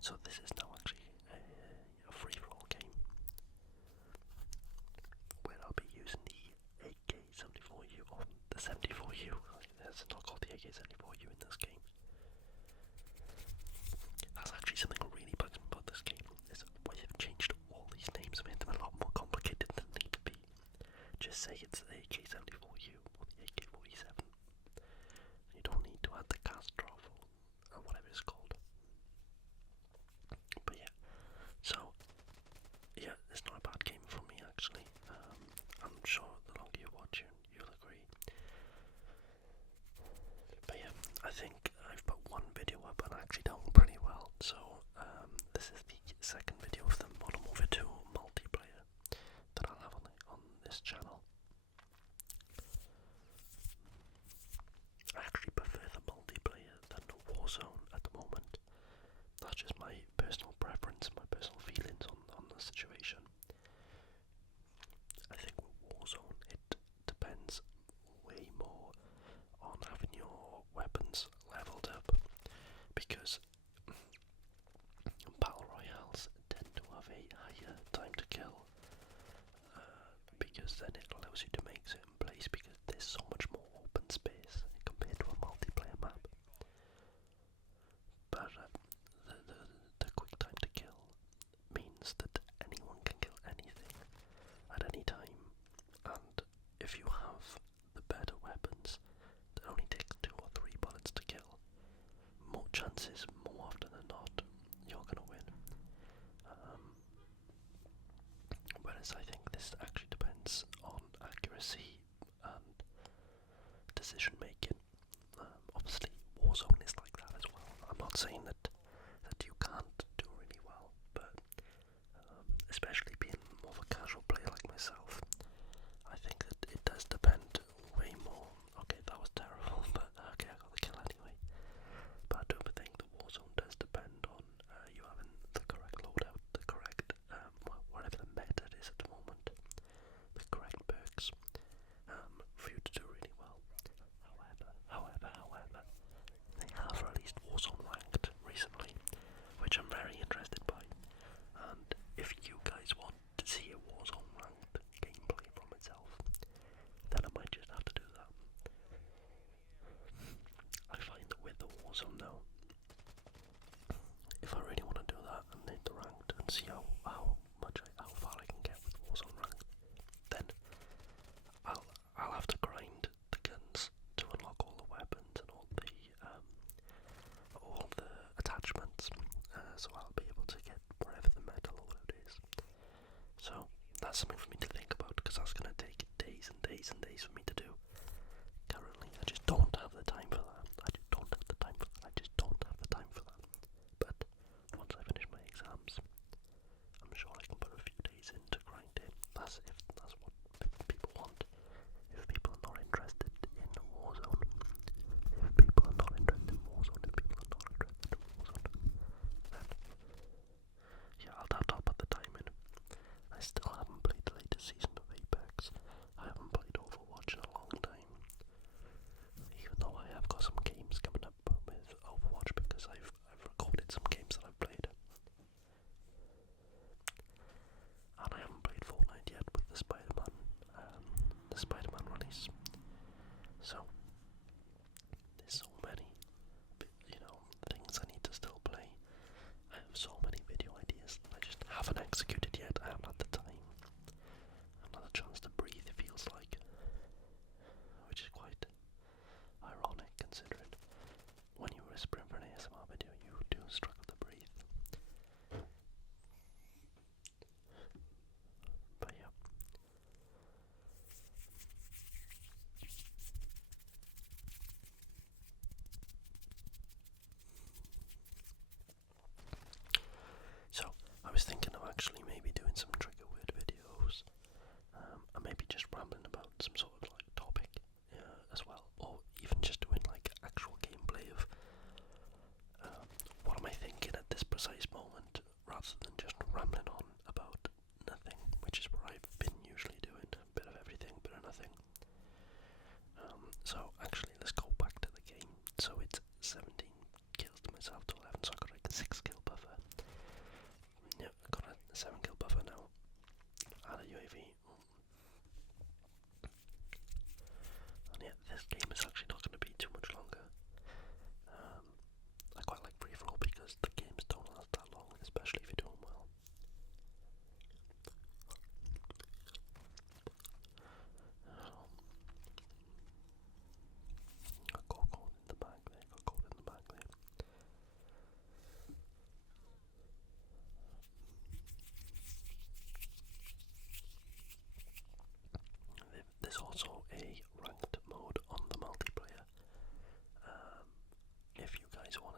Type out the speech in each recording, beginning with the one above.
So this is now actually a free-for-all game where I'll be using the AK-74U, or the 74U. It's not called the AK-74U in this game. That's actually something that really bugs me about this game, is why they've changed all these names, made them a lot more complicated than they need to be. Just say it's the AK-74U or the AK-47. You don't need to add the Castrov or whatever it's called. But yeah, so yeah, it's not a bad game for me actually. I'm sure the longer you watch it, you'll agree. But yeah, I think I've put one video up and actually done pretty well. So this is the second video of the Modern Warfare 2 multiplayer that I'll have on this channel. I actually prefer the multiplayer than the Warzone at the moment. That's just my personal preference, my personal feelings on the situation. I think with Warzone it depends way more on having your weapons leveled up, because battle royales tend to have a higher time to kill, because then it allows you to make certain plays, because there's so much more open space compared to a multiplayer map. But the quick time to kill means that anyone can kill anything at any time, and if you have the better weapons that only takes 2 or 3 bullets to kill, more chances, more often than not, you're gonna win. Whereas I think this actually depends on accuracy and decision making. Obviously, Warzone is like that as well. I'm not saying that you can't do really well, but especially being more of a casual player like myself, I think that it does depend way more. Okay, that was terrible, but okay, I got the kill anyway. But I do think the Warzone does depend on you having the correct loadout, the correct, whatever the method is at the moment, the correct perks, for you to do really well. However, they have released Warzone Ranked recently, which I'm very interested by. And if you guys want to see a Warzone Ranked gameplay from itself, then I might just have to do that. I find that with the Warzone though, if I really want to do that and hit the Ranked and see how far I can get with Warzone Ranked, then I'll have to grind the guns to unlock all the weapons and all the attachments, so I'll be able to get wherever the metal or whatever it is. So that's something for me to think about, because that's going to take days and days and days for me to do. Currently, I just don't have the time for that. I just don't have the time for that. But once I finish my exams, I'm sure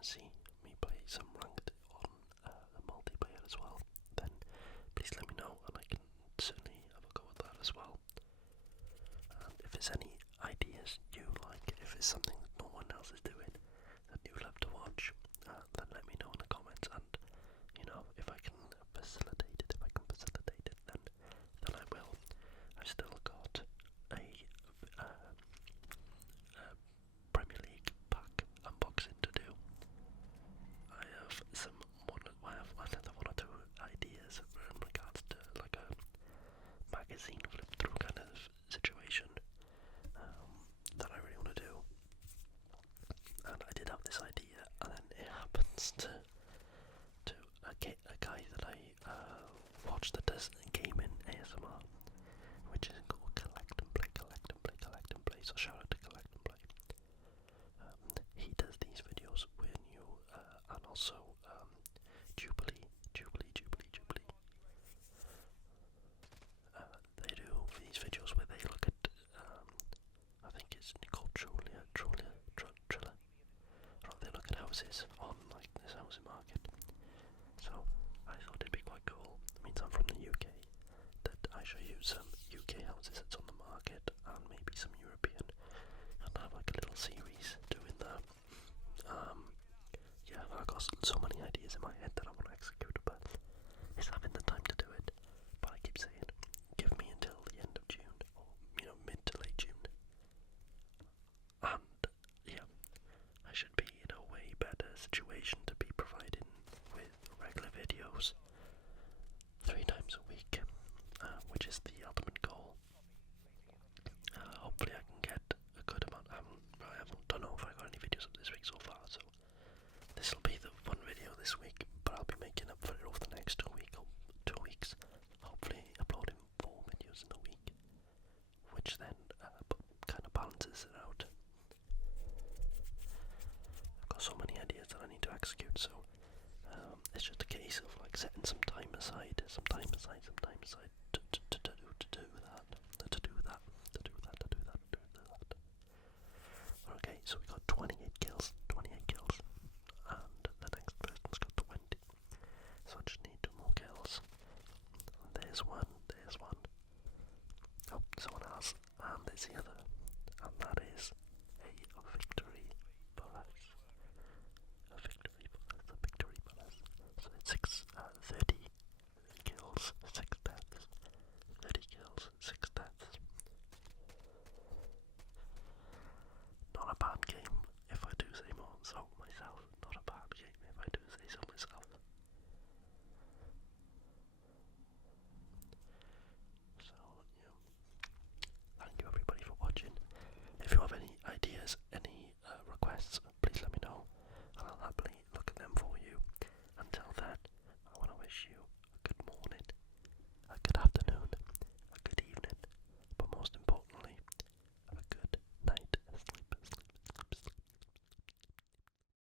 want to see me play some ranked on the multiplayer as well, then please let me know, and I can certainly have a go at that as well. And if there's any ideas you like, if it's something that no one else is doing that you'd love to watch, then let me know in the comments. And if I can facilitate it, then I will. I've still got a Premier League pack unboxing to do. I have another one or two ideas in regards to like a magazine flip through kind of situation that I really want to do. And I did have this idea, and then it happens to a guy that I watch that does gaming ASMR, which is called Collect and Play. So shout out to Collect and Play. He does these videos with you, and also Jubilee. They do these videos where they look at, I think it's called Triller. They look at houses on like this housing market. So I thought it'd be quite cool. It means I'm from the UK. That I show you some UK houses that's on the market, and maybe some European, and have like a little series doing that. Yeah, I've got so many ideas in my head that I want to execute, but it's having the time to do it. But I keep saying, give me until the end of June, or mid to late June, and yeah, I should be in a way better situation to be providing with regular videos 3 times a week, which is the ultimate goal. Hopefully I can get a good amount. Don't know if I got any videos up this week so far, so this will be the one video this week, but I'll be making up for it over the next 2 weeks, hopefully uploading 4 videos in a week, which then kind of balances it out. I've got so many ideas that I need to execute, so it's just a case of like setting some time aside to do that.